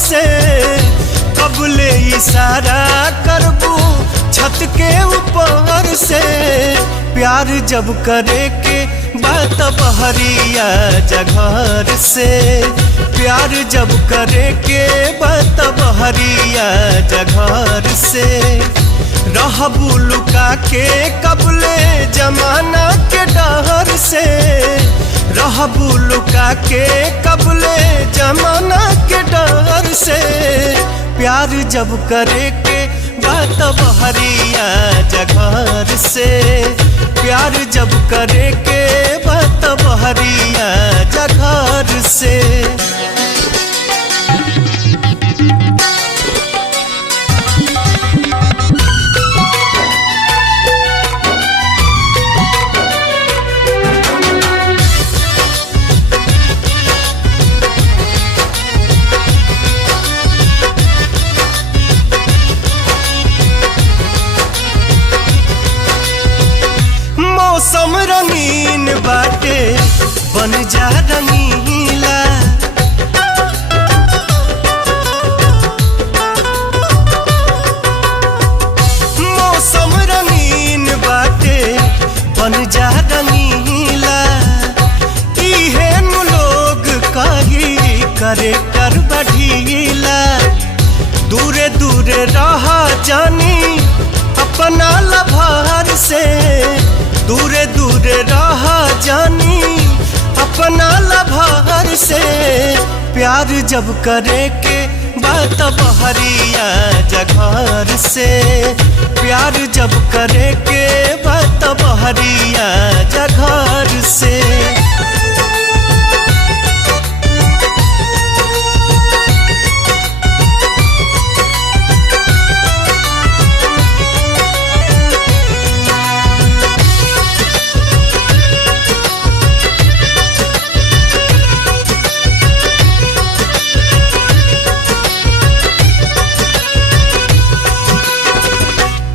से कबले इशारा करबू छत के ऊपर से। प्यार जब करे के बात बहरिया जघर से, प्यार जब करे के बात बहरिया जघर से। रहबू लुका के कबले जमाना के डर से, रहबू लुका के कबले जमाना के डर से। प्यार जब करे के बात बहरिया जघर से, प्यार जब करे के बात बहरिया जघर से। मौसम रंगीन बाटे बन जा रंगीला, मौसम रंगीन बाटे बन जा रंगीला। इहे नु लोग कही करे कर बढ़ीला। दूरे दूरे रहा जानी अपना लभार से, दूरे दूरे रहा जानी अपना लभार से। प्यार जब करे के बात बहरिया जघर से, प्यार जब करे के बात बहरिया जघर से।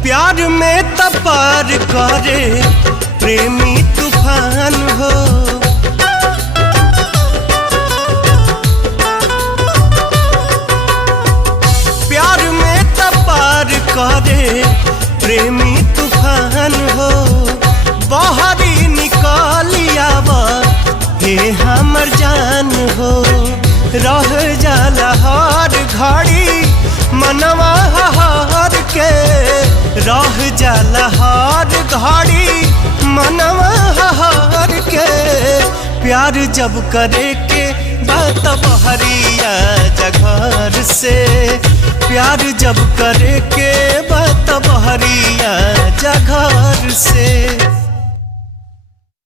प्यार में तपार करे प्रेमी तूफान हो, प्यार में तपार करे प्रेमी तूफान हो। बाहरी निकालिया हे हमर जान हो। रह जाला हर घड़ी मनवा हार के, रह जाला हर घड़ी मनवा हार के। प्यार जब करे के बात बहरिया जघर से, प्यार जब करे के बात बहरिया जघर से।